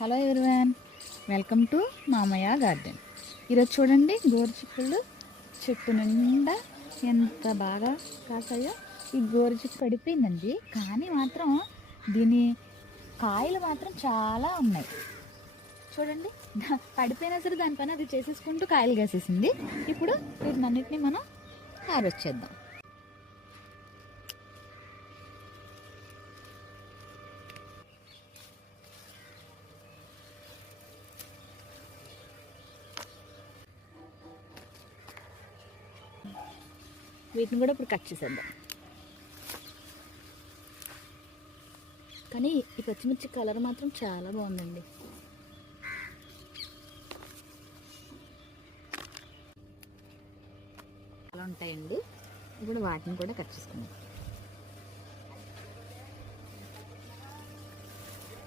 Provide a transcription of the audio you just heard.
Hello everyone, welcome to మామయ్య garden. ఈరోజు చూడండి గోరుచిక్కుళ్ళు చెట్టు నిండా ఎంత బాగా కాసాయో. ఈ గోరుచిక్కు పడిపోయిందండి, కానీ మాత్రం దీని కాయలు మాత్రం చాలా ఉన్నాయి. చూడండి, పడిపోయినా సరే దానిపైన అది చేసేసుకుంటూ కాయలు కాసేసింది. ఇప్పుడు వీటినన్నిటిని మనం హార్వెస్ట్ చేద్దాం. వీటిని కూడా ఇప్పుడు కట్ చేసేద్దాం. కానీ ఈ పచ్చిమిర్చి కలర్ మాత్రం చాలా బాగుందండి. అలా ఉంటాయండి. ఇప్పుడు వాటిని కూడా కట్ చేసుకుందాం.